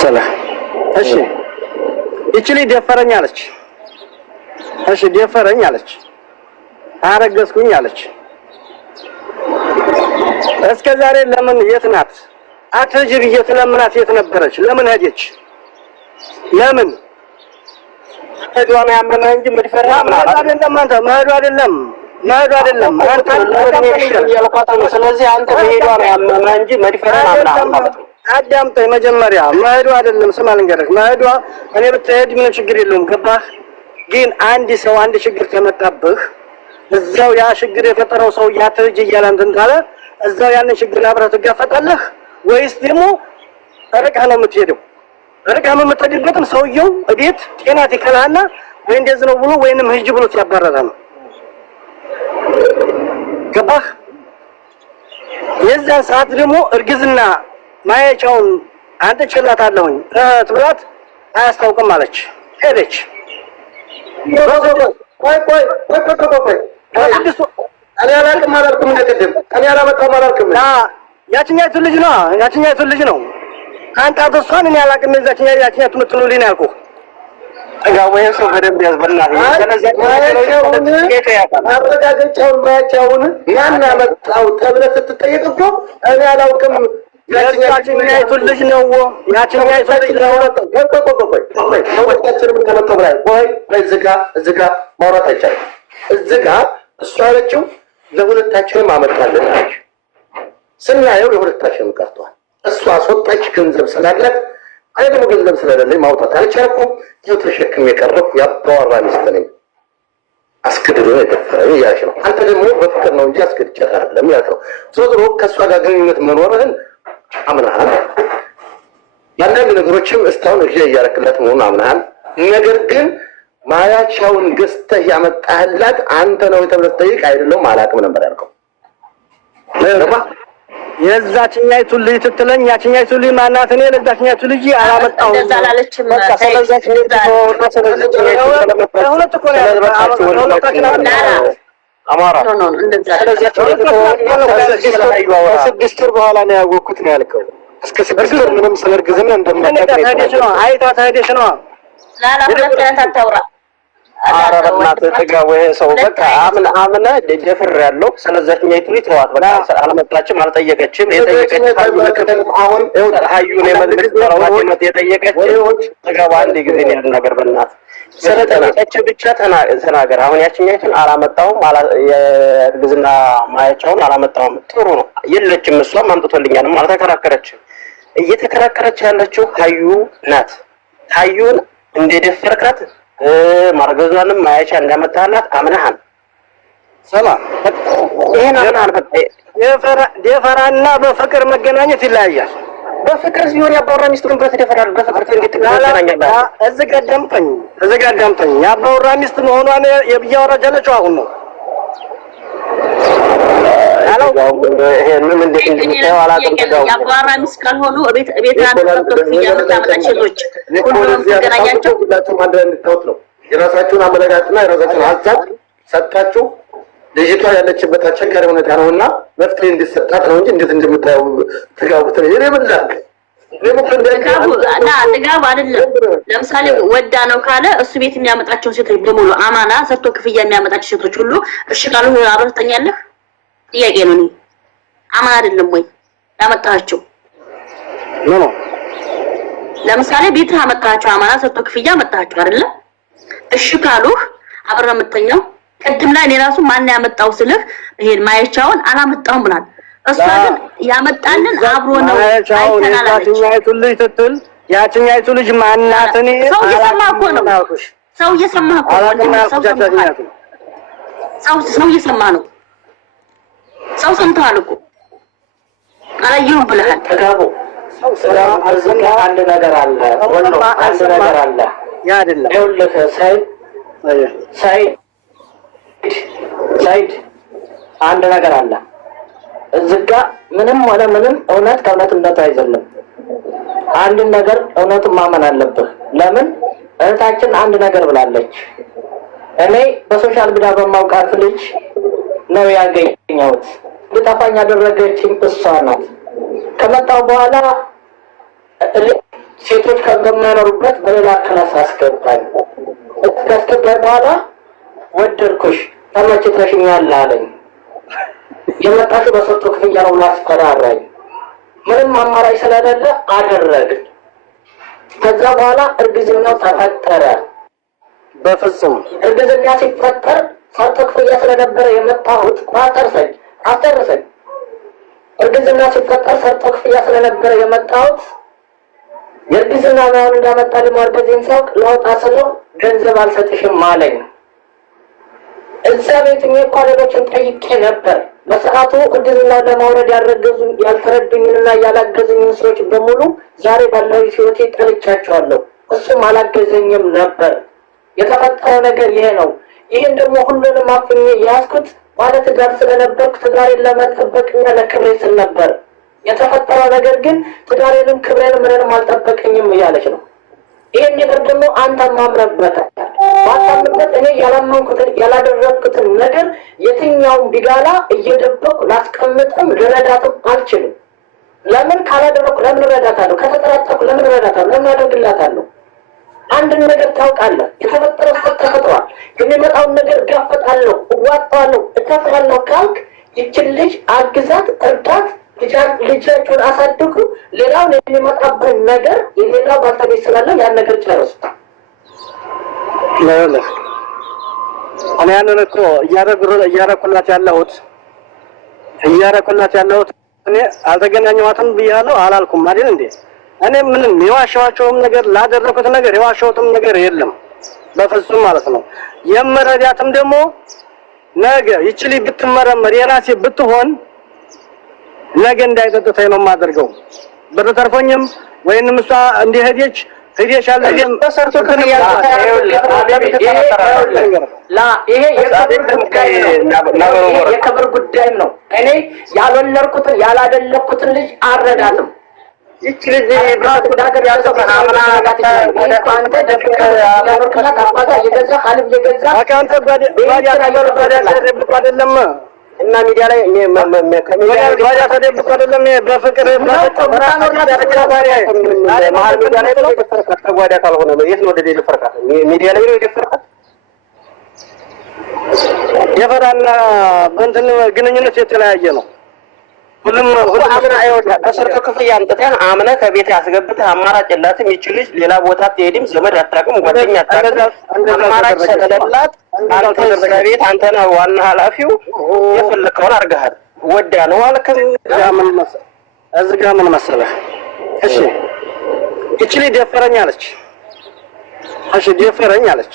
ሰላም እሺ እቺ ልጅ ደፈረኝ አለች። እሺ ደፈረኝ አለች። አረገዝኩኝ አለች። እስከ ዛሬ ለምን የት ናት? አትጅ ብዬ ትለምናት የት ነበረች? ለምን ሄደች? ለምን ሄዷ ነው ያመመህ እንጂ መድፈር አይደለም። አንተ መሄዱ አይደለም ስለዚህ አንተ መሄዷ ነው ያመመህ እንጂ መድፈር አይደለም። አዳምጠኝ መጀመሪያ መሄዱ አይደለም። ስማ ልንገርህ፣ መሄዷ እኔ ብትሄድ ምንም ችግር የለውም። ገባህ? ግን አንድ ሰው አንድ ችግር ከመጣብህ እዛው ያ ችግር የፈጠረው ሰው ያትጅ እያለ እንትን ካለ እዛው ያንን ችግር አብረህ ትጋፈጣለህ ወይስ ደግሞ ርቀህ ነው የምትሄደው? ርቀህ የምትሄድበትም ሰውየው እቤት ጤና ይከላልና ወይ እንደዚህ ነው ብሎ ወይንም ሂጅ ብሎ ያባረረ ነው። ገባህ? የዛን ሰዓት ደግሞ እርግዝና ማየቻውን አንተ ችላታለሁኝ ትብላት አያስታውቅም አለች። ሄደች። ቆይ እኔ አላውቅም አላልኩም። እንደቀደም እኔ አላመጣሁም አላልኩም። ያችኛይቱ ልጅ ነው አንተ አጥቷን እኔ አላውቅም። ያችኛይቱ ምትሉልኝ ነው ያልኩህ። ጠጋው ወይ ሰው በደንብ ያዝበናል። ስለዚህ አረጋገጫውን ማያቻውን ማን ያመጣው ተብለህ ስትጠየቅ እኮ እኔ አላውቅም። ያችኛይቱ ልጅ ነው ሰዎቻችንም ከመጣው ላይ ቆይ እዚህ ጋ ማውራት አይቻልም። እዚህ ጋ እሷ ያለችው ለሁለታችንም አመጣልን አለች። ስናየው የሁለታችንም ቀርቷል። እሷ አስወጣች ገንዘብ ስላላት እኔ ደግሞ ገንዘብ ስለሌለኝ ማውጣት አልቻልኩም። ይኸው ተሸክሜ የቀረሁ የአባወራ ሚስት ነኝ። አስገድዶ የደፈረኝ እያለች ነው። አንተ ደግሞ በፍቅር ነው እንጂ አስገድጃት አይደለም ያልከው። ዞሮ ከእሷ ጋር ግንኙነት መኖርህን አምናሃል። ያንዳንድ ነገሮችም እስካሁን እሺ እያረክላት መሆኑን አምናሃል። ነገር ግን ማያቻውን ገዝተህ ያመጣህላት አንተ ነው ተብለህ ጠይቅ አይደለም አላውቅም ነበር ያልከው። የዛችኛይቱ ልጅ ትትለኝ ያችኛይቱ ልጅ ማናት? እኔ ለዛችኛይቱ ልጅ አላመጣሁም። እንደዛ አላለችም። አማራ ከስድስት ወር በኋላ ነው ያወቅኩት ነው ያልከው። እስከ ስድስት ወር ምንም ስለ እርግዝና እንደማታውቅ ነው። አይታ ተሄደሽ ነው ላላ ሁለተኛ ታውራ ኧረ በእናትህ ጥጋው ይሄ ሰው በቃ አምነህ ደፍሬያለሁ። ስለዛችኛይቱ ልጅ ተዋት በቃ። አልመጣችም፣ አልጠየቀችም። የጠየቀች አሁን ሀዩን የመልመድ የጠየቀች ጥጋው አንድ ጊዜ ነው ያለ ነገር በእናትህ ስለጠየቀች ብቻ ተናገር። አሁን ያችኛይቱን አላመጣሁም፣ የእርግዝና ማያቻውን አላመጣሁም። ጥሩ ነው የለችም፣ እሷም አምጥቶልኛልም አልተከራከረችም። እየተከራከረች ያለችው ሀዩ ናት። ሀዩን እንደደፈርካት ማርገዟንም ማያቻ እንዳመጣላት አምነሃል። ሰላም ይሄን አምነሃል። ደፈራና በፍቅር መገናኘት ይለያያል። በፍቅር ሲሆን ያባወራ ሚስቱን በተደፈራል። በፍቅር እንዴት ትገናኛለህ? እዚህ ቀደምተኝ ያባወራ ሚስት መሆኗን የብያወራች ያለችው አሁን ነው። አላው ይሄንን እንዴት እንደምታየው አላውቅም። ያባወራ ሚስት ካልሆኑ ቤት አንተው ያመጣች ሴቶች ሁሉም ተገናኛቸው ሁላችሁም አንድ ላይ እንድታውቁ ነው። የራሳችሁን አመለካከትና የራሳችሁን ሀሳብ ሰጣችሁ ልጅቷ ያለችበት አስቸጋሪ ሁኔታ ነውና መፍትሄ እንዲሰጣት ነው እንጂ እንዴት እንደምታየው ትጋቡት ነው። ይሄ ምን ላክ ጥጋብ አይደለም። ለምሳሌ ወዳ ነው ካለ እሱ ቤት የሚያመጣቸው ሴቶች በሙሉ አማና ሰርቶ ክፍያ የሚያመጣቸው ሴቶች ሁሉ እሺ ካሉ አብረህ ትተኛለህ? ጥያቄ ነው። እኔ አማና አይደለም ወይ ያመጣቸው? ለምሳሌ ቤት አመጣቸው አማና ሰርቶ ክፍያ አመጣቸው አይደለ? እሺ ካሉህ አብረህ የምትተኛው። ቅድም ላይ እኔ ራሱ ማን ያመጣው ስልህ ይሄን ማየቻውን አላመጣውም ብላል። እሷ ግን ያመጣልን አብሮ ነው። ያችኛይቱ ልጅ ማናት? እኔ ሰው እየሰማ እኮ ነው። ሰው እየሰማ እኮ ሰው እየሰማ ነው። ሰው ሰምተዋል እኮ አላየሁም ብለሃል። ተጋቡ ሰላም አርዝና አንድ ነገር አለ። አንድ ነገር አለ። ያ አይደለም ይኸውልህ ሳይድ አንድ ነገር አለ። እዚህ ጋር ምንም ሆነ ምንም እውነት ከእውነት እንደታይዘለም አንድ ነገር እውነት ማመን አለብህ። ለምን እህታችን አንድ ነገር ብላለች። እኔ በሶሻል ሚዲያ በማውቃት ልጅ ነው ያገኘሁት። ልጠፋኝ ያደረገችኝ እሷ ናት። ከመጣሁ በኋላ ሴቶች ከማይኖሩበት በሌላ ክላስ አስገባኝ። ካስገባኝ በኋላ ወደድኩሽ ተመችተሽኛል አለኝ። የመጣሽው በሰጡ ክፍያ ነው ላስፈራራኝ። ምንም አማራጭ ስለሌለ አደረግን። ከዛ በኋላ እርግዝናው ተፈጠረ። በፍጹም እርግዝና ሲፈጠር ሰጡ ክፍያ ስለነበረ የመጣሁት አስተርሰኝ። እርግዝና ሲፈጠር ሰጡ ክፍያ ስለነበረ የመጣሁት የእርግዝና ማውን እንዳመጣ ለማርገዝን ሳውቅ ለውጣ ስለው ገንዘብ አልሰጥሽም አለኝ። እዛ ቤት እኮ ሌሎችን ጠይቄ ነበር። በሰዓቱ እርግዝናውን ለማውረድ ያልተረዱኝንና ያላገዙኝን ሰዎች በሙሉ ዛሬ ባለው ህይወቴ ጠልቻቸዋለሁ። እሱም አላገዘኝም ነበር። የተፈጠረው ነገር ይሄ ነው። ይህን ደግሞ ሁሉንም አፍኜ የያዝኩት ባለትዳር ስለነበርኩ ትዳሬን ለመጠበቅና ለክብሬ ስል ነበር። የተፈጠረው ነገር ግን ትዳሬንም ክብሬንም ምንም አልጠበቀኝም እያለች ነው። ይህን ነገር ደግሞ አንተ ማምረበታል። ባታምንበት እኔ ያላመንኩትን ያላደረግኩትን ነገር የትኛውን ቢጋላ እየደበቁ ላስቀምጥም ልረዳትም አልችልም። ለምን ካላደረኩ ለምን እረዳታለሁ? ከተጠራጠርኩ ለምን እረዳታለሁ? ለምን አደርግላታለሁ? አንድን ነገር ታውቃለህ። የተፈጠረው ተፈጥሯል። የሚመጣውን ነገር እጋፈጣለሁ፣ እዋጣለሁ፣ እከፍላለሁ ካልክ ይችን ልጅ አግዛት፣ እርዳት፣ ልጃችሁን አሳድጉ። ሌላውን የሚመጣብን ነገር የሌላው ባልተቤት ስላለው ያን ነገር ጨርሱ። እኔ ያንን እኮ እያረኩላት ያለሁት እኔ አልተገናኘኋትም ብያለሁ አላልኩም አይደል እንዴ? እኔ ምንም የዋሻቸውም ነገር ላደረኩት ነገር የዋሻውትም ነገር የለም በፍጹም ማለት ነው። የመረዳትም ደግሞ ነገ ይችሊ ብትመረመር የራሴ ብትሆን ነገ እንዳይጠጥተኝ ነው የማደርገው። ብር ተርፎኝም ወይንም እሷ እንደሄደች ሄደሻል ግን ተሰርቶ ከነያ ይሄ የክብር ጉዳይ ነው። እኔ ያልወለድኩትን ያላደለኩትን ልጅ አረዳትም። ይች ልጅ ብራዳገር ያለው ከአምና አንተ ደፍከላ ታፋታ የገዛ ሐልብ የገዛ አካንተ አይደለም እና ሚዲያ ላይ ከሚዲያ ተደብቆ አይደለም በፍቅር ተጓዳ ካልሆነ የት ነው ወደ ልፈርካት? ሚዲያ ላይ ነው የደፈርካት። የፈራና በእንትን ግንኙነት የተለያየ ነው። ሁሉም አምና አይወጣ በሰርቶ ክፍያ አምጥተህ አምነህ ከቤት ያስገብተህ አማራጭ የላትም። ይቺ ልጅ ሌላ ቦታ አትሄድም፣ ዘመድ አታውቅም፣ ጓደኛ አታውቅም። አማራጭ ስለሌላት አንተ ከቤት አንተ ነህ ዋና ኃላፊው። የፈለከውን አድርገሃል። ወዳ ነው አልከም። እዚህ ጋር ምን መሰለህ? እሺ ይቺ ልጅ ደፈረኝ አለች። እሺ ደፈረኝ አለች።